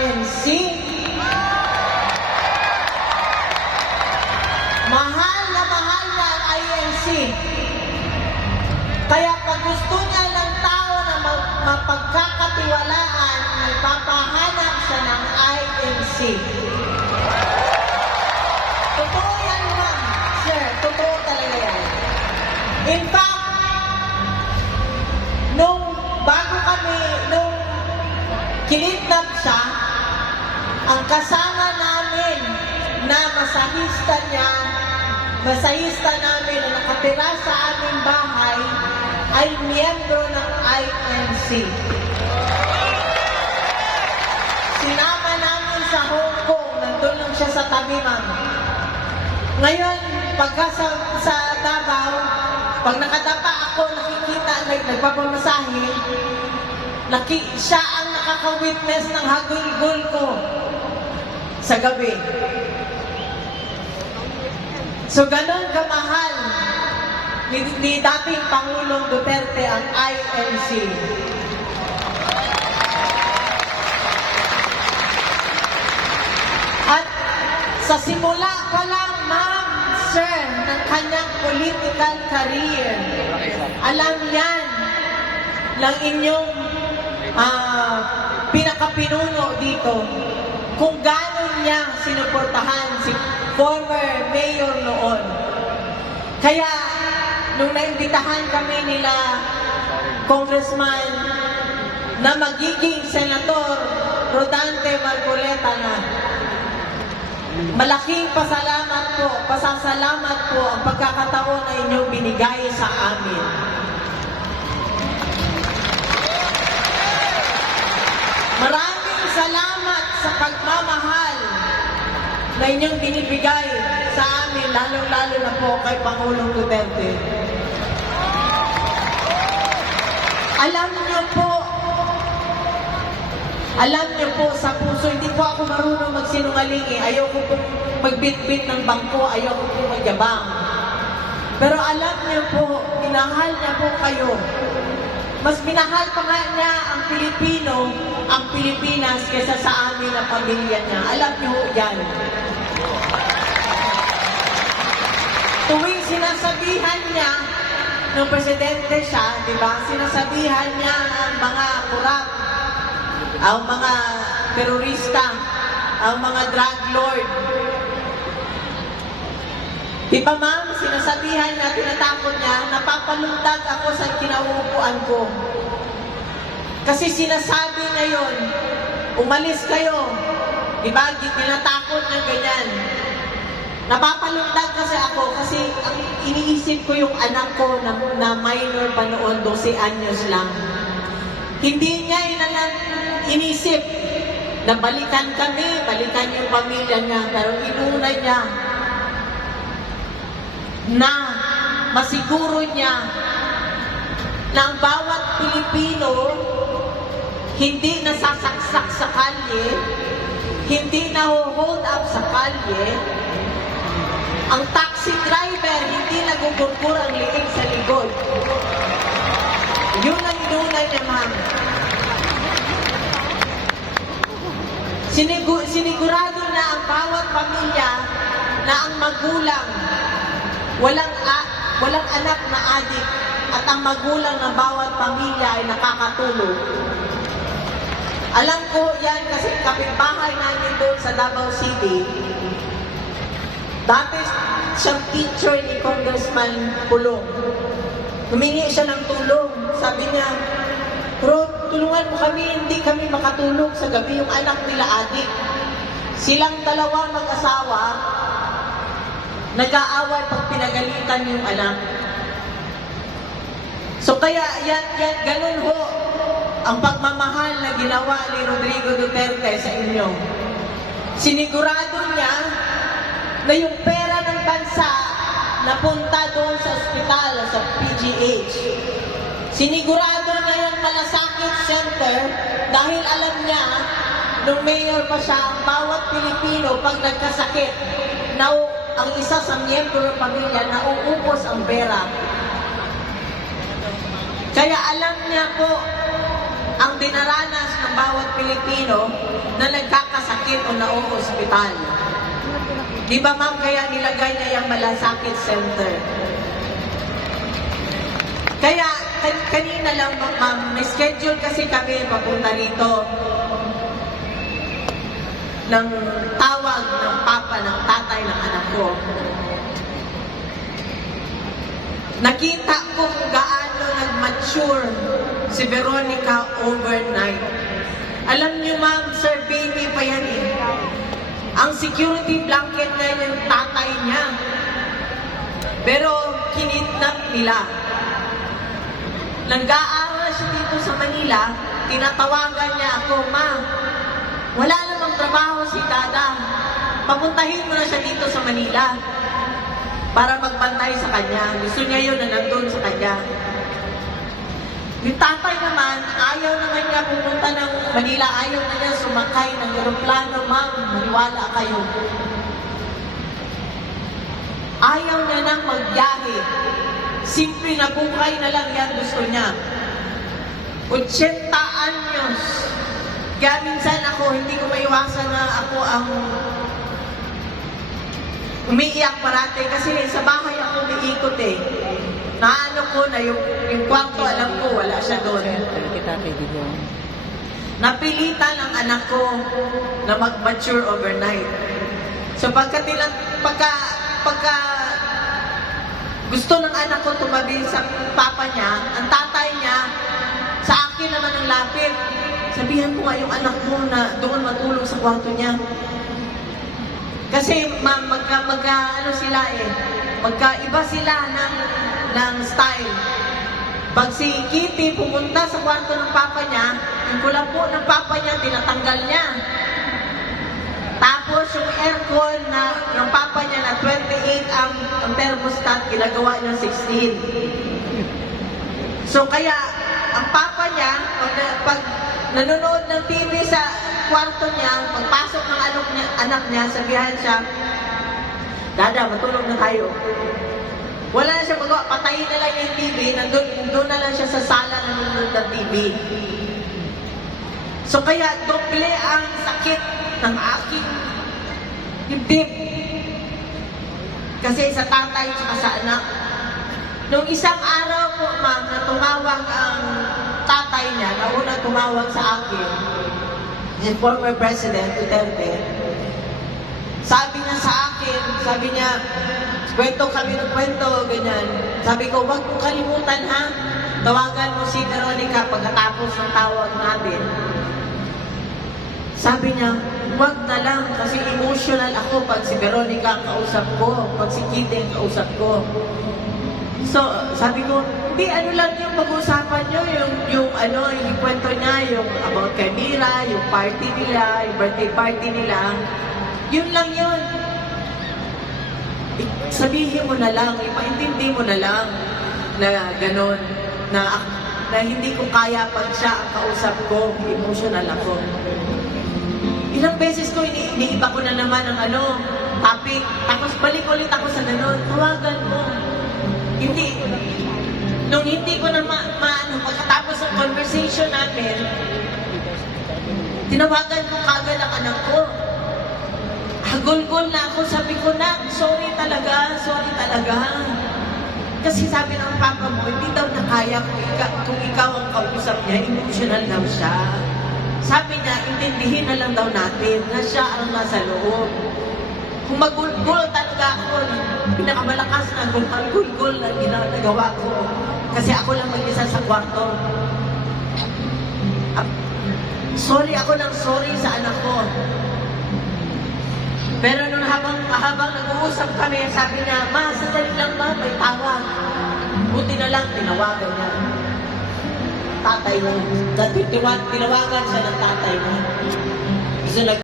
INC. Mahal na ang INC. Kaya pag gusto niya ng tao na mapagkakatiwalaan, nagpapahanap siya ng INC. Totoo yan, ma'am. Sir, totoo talaga yan. In fact, nung kinidnap siya, ang kasama namin na masahista namin na nakatira sa aming bahay ay miyembro ng INC. Sinama namin sa Hong Kong, nandun lang siya sa tabi, ma'am. Ngayon, pagka sa Davao, pag nakadapa ako, nakikita, nagpapamasahe, siya ang nakaka-witness ng hagulgol ko sa gabi. So, ganun kamahal ni dating Pangulong Duterte ang INC. At sa simula pa lang, ma'am, sir, ng kanyang political career, alam yan ng inyong pinakapinuno dito kung gano'n niya sinuportahan si former mayor noon. Kaya, nung naimbitahan kami nila congressman na magiging senator Rodante Marcoleta na, malaking pasasalamat po ang pagkakataon na inyong binigay sa amin. Maraming salamat sa pagmamahal na inyong binibigay sa amin, lalo-lalo na po kay Pangulong Duterte. Alam niyo po sa puso, hindi po ako marunong magsinungaling eh. Ayoko po magbitbit ng bangko, ayoko po magyabang. Pero alam niyo po, minahal niya po kayo. Mas minahal pa nga niya ang Pilipino, ang Pilipinas, kaysa sa amin na pamilya niya. Alam niyo yan. Tuwing sinasabihan niya, nung presidente siya, di ba, sinasabihan niya ang mga kurap, ang mga terorista, ang mga drug lord. Di ba, ma'am, sinasabihan niya, tinatakot niya, napapalundag ako sa kinauupuan ko. Kasi sinasabi niya yun, umalis kayo. Di ba, tinatakot niya ganyan. Napapalundag kasi ako kasi ang iniisip ko yung anak ko na minor pa noon, 12 anyos lang. Hindi niya inisip na balikan kami, balikan yung pamilya niya, pero inuna niya na masiguro niya na ang bawat Pilipino hindi nasasaksak sa kalye, hindi na-hold up sa kalye, ang taxi driver hindi nagugurgur ang liig sa likod. Yun ang inuna niya, ma'am. Sinigurado na ang bawat pamilya na ang magulang walang anak na adik at ang magulang ng bawat pamilya ay nakakatulog. Alam ko yan kasi kapitbahay namin doon sa Davao City. Dati siyang teacher ni Congressman Pulong. Humingi siya ng tulong. Sabi niya, "Bro, tulungan mo kami, hindi kami makatulog sa gabi, yung anak nila adik." Silang dalawa mag-asawa, nag-aaway pag pinagalitan yung anak. So kaya ganun ho ang pagmamahal na ginawa ni Rodrigo Duterte sa inyo. Sinigurado niya na yung pera ng bansa napunta doon sa ospital, sa PGH. Sinigurado niya yung Malasakit Center dahil alam niya, nung mayor pa siya, ang bawat Pilipino pag nagkasakit, ang isa sa miyembro ng pamilya, nauupos ang pera. Kaya alam niya po, ang dinaranas ng bawat Pilipino na nagkakasakit o nauospital. Di ba ma'am, kaya nilagay niya yung malasakit center? Kaya kanina lang ma'am, may schedule kasi kami papunta rito ng tawag ng papa ng tatay ng anak ko. Nakita ko kung gaano nag-mature si Veronica overnight. Alam niyo ma'am, sir, baby pa yan eh. Ang security blanket na yung tatay niya. Pero kinidnap nila. Nag-aaral siya dito sa Manila, tinatawagan niya ako, ma, wala namang trabaho si Dada. Papuntahin mo na siya dito sa Manila para magbantay sa kanya. Gusto niya yun na nandun sa kanya. Yung tatay naman, ayaw naman niya pumunta ng Manila. Ayaw na niya sumakay ng aeroplano, ma'am. Maniwala kayo. Ayaw niya nang magbiyahe. Simple na buhay na lang yan gusto niya. 80 anyos. Kaya minsan ako, hindi ko maiwasan na ako ang umiiyak parate kasi sa bahay ako umiikot eh. Naano ko na yung kwarto, alam ko, wala siya doon. Napilitan ang anak ko na mag-mature overnight. So pagka gusto ng anak ko tumabi sa papa niya, ang tatay niya, sa akin naman ang lapit. Sabihan mo nga yung anak mo na doon matulog sa kwarto niya. Kasi ma'am, magkaiba sila ng style. Pag si Kitty pumunta sa kwarto ng papa niya, yung kulapo ng papa niya, tinatanggal niya. Tapos yung aircon ng papa niya na 28 ang thermostat, ginagawa niya 16. So kaya, ang papa niya, pag nanonood ng TV sa kwarto niya, pagpasok ng anak niya, sabihan siya, Dada, matulog na tayo. Wala na siya magawa, patayin na lang yung TV, nandun na lang siya sa sala nanonood ng TV. So kaya, doble ang sakit ng aking dibdib. Kasi sa tatay at sa anak. Nung isang araw po, ma'am, na tumawag ang tatay niya, nauna tumawag sa akin, si former President Duterte, sabi niya sa akin, sabi niya, kwento kami ng kwento, ganyan. Sabi ko, wag mo kalimutan ha, tawagan mo si Veronica pagkatapos ng tawag natin. Sabi niya, wag na lang kasi emotional ako pag si Veronica ang kausap ko, pag si Kitty ang kausap ko. So, sabi ko, hindi, ano lang yung pag-uusapan nyo, yung kwento niya, yung about kay Mira, yung party nila, yung birthday party nila, yun lang yun. Sabihin mo na lang, ipaintindi mo na lang na gano'n, na hindi ko kaya pag siya ang kausap ko, emotional ako. Ilang beses ko, iniiba ko na naman ang topic. Tapos balik ulit ako sa gano'n. Tawagan mo. Nung hindi ko na pagkatapos ng conversation namin, tinawagan ko kagad ang anak ko. Hagulgol na ako. Sabi ko na, sorry talaga. Kasi sabi ng papa mo, hindi daw na kaya kung ikaw ang kausap niya, emotional daw siya. Sabi niya, intindihin na lang daw natin na siya ang nasa loob. Kung magulgol talaga ako, pinakamalakas na gulgol na ginagawa ko. Kasi ako lang mag-isa sa kwarto. Sorry ako ng sorry sa anak ko. Pero nung habang nag-uusap kami, sabi niya, ma, sandali lang ma, may tawag. Buti na lang, tinawagan niya. Tatay niya. Tinawagan siya ng tatay niya. Gusto